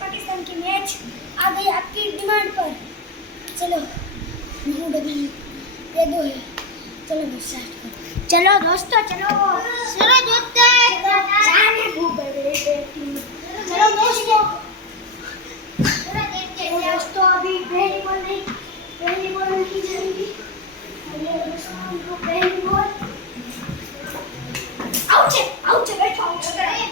पाकिस्तान की मैच आ गई आपकी डिमांड पर। चलो नहीं डबल ये दो है। चलो बस स्टार्ट करो। चलो दोस्तों चलो जाने भूख लगी है। चलो दोस्तों अभी पहली बॉल की जाएगी। पहली बॉल आउट है बैठो आउट करे।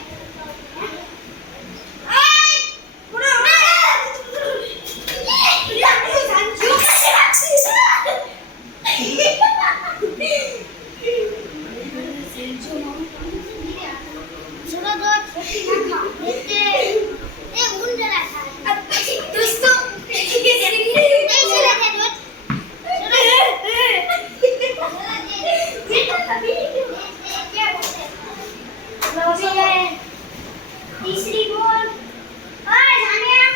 तीसरी बॉल जानिया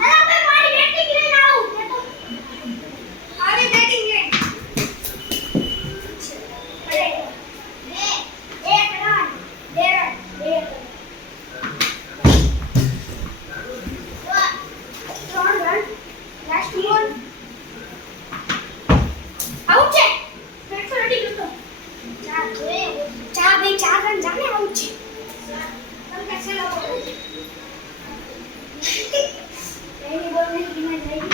अरे मारी बैटिंग ले आओ मैं तो अरे बैटिंग है अरे एक run they run last ball out है बैट पर रेडी कर दो चार रन जाने आउट है। पहली बॉल में कितना जाएगी